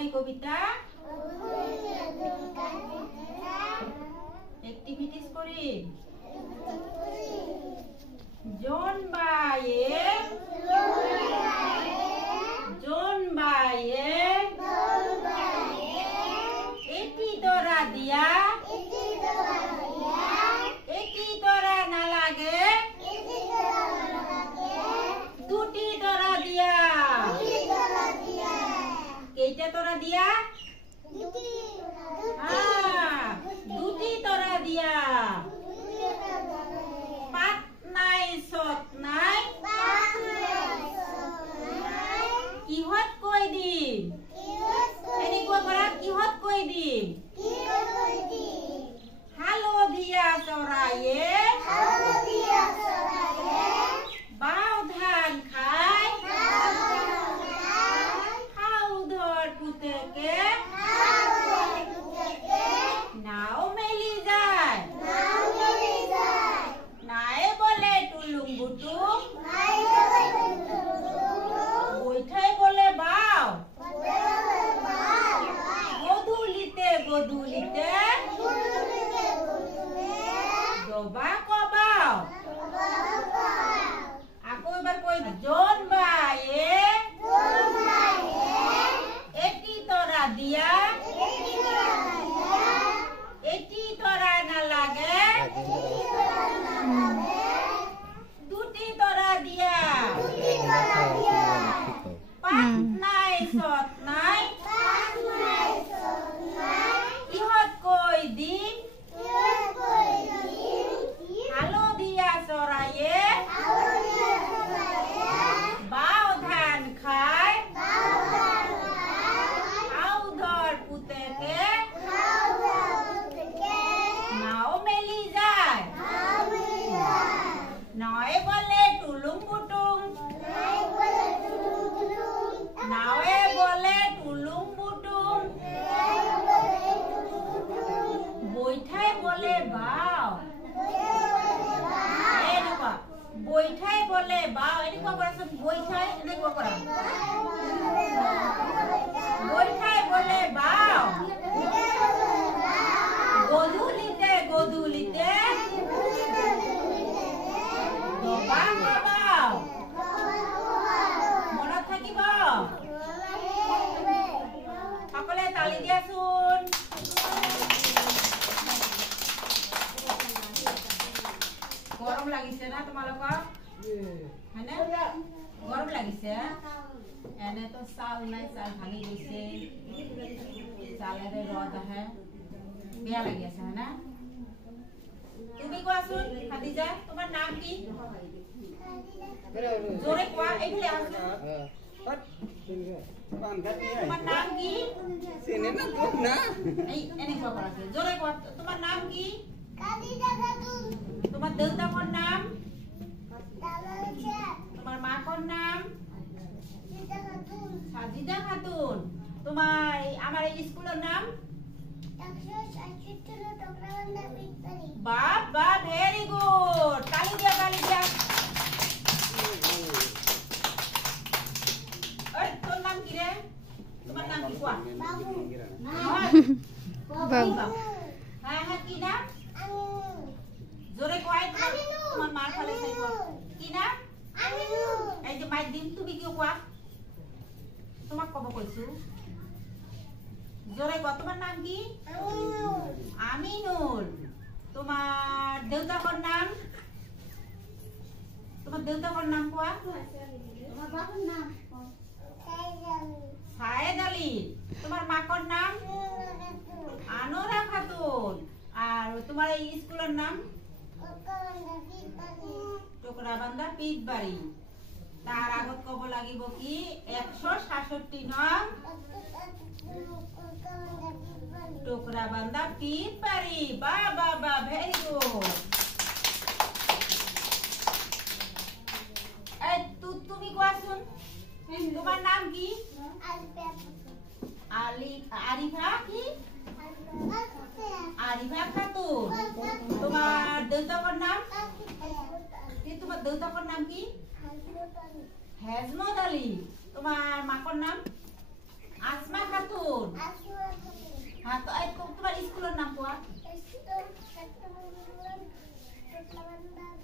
এই কবিতা एक्टिविटीज करी जोन बाये एटी तोरा दिया एटी तोरा ना लागे दूटी तोरा दिया केटा तोरा दिया दूटी तोरा दिया पात नाई सत नाई किहत कोई दिन एनी को बरा किहत कोई दिन हालो दिया चराये बाव धान खाय हाउ धर पुते के नाव मेली जाए नाए बोले टुलुम बुटुम बैठे बोले बाव गोदुलिते डोबा को बाव आको एबार कोई जोन बाये एटी तोरा दिया एटी तोरा ना लागे दूटी तोरा दिया पात नाई सत नाई इहत कोई दिन हालो दिया चराये बाव धान खाय हाउ धर पुते के नाव मेली जाए नाए बोले टुलुम बुटुम नावे बोले टुलुम बुटुम बैठाई बोले बाव एनुका बैठाई बोले बाव एनुका करासन बैठाई एनुका करा बैठाई बोले बाव गोदुलिते डोबा बाव মনত থাকিব সকলে তালি দিয়াচোন গরম লাগিছে না তোমালোকৰ হয়নে গৰম লাগিছে এনে তো চাল নাই চাল ভাঙি গৈছে চালেৰে ৰদ আহে বেয়া লাগি আছে হয়নে তুমি কোৱাচোন খাদিজা তোমাৰ নাম কি জোৰে কোৱা এইফালে আছো তোমাৰ নাম কি চেনে না তো না এই এনে কোৱা আছে জোৰে কোৱা তোমাৰ নাম কি খাদিজা খাতুন তোমাৰ দেউতাকৰ নাম দালালছে তোমাৰ মাকৰ নাম সাজিদা খাতুন সাজিদা খাতুন তোমার আমার এই স্কুলের নাম 166 টকরাবান্ধা পিটপাড়ি বাবা ভেরি গুড তালি দিয়া এই তোর নাম কি রে তোমার নাম কি কোয়া বাবু বাবু হ্যাঁ হ্যাঁ কি নাম আমিনু জোরে কয় আমিনু তোমার মার ফালে চাইব কি নাম আমিনু এই যে মাই দিন তুমি কি কোয়া তোমাক কব কইছো জোরে কয় তোমার নাম কি আমিনু আমিনুল তোমার দেউতাকৰ নাম কোৱা তোমাৰ বাবাৰ নাম সায়েদ আলী তোমাৰ মাকৰ নাম আনোরা খাতুন আর তোমার এই স্কুলের নাম টকরাবান্ধা পিটবাড়ি তার আগত কব লাগিব কি 166 নং টকরাবান্ধা পিটবাড়ি বা বা বা ভেরি গুড এই তুমি কোৱাচোন তোমাৰ নাম কি আৰিফা কি আৰিফা খাতুন তোমাৰ দেউতাকৰ নাম কি তোমাৰ দেউতাকৰ নাম কি হেজমত আলী তোমাৰ মাকৰ নাম আসমা খাতুন। আসমা খাতুন। হ্যাঁ তো এই তোমাৰ স্কুলেৰ নাম কোয়া? স্কুল চট্টগ্ৰাম বিদ্যালয়।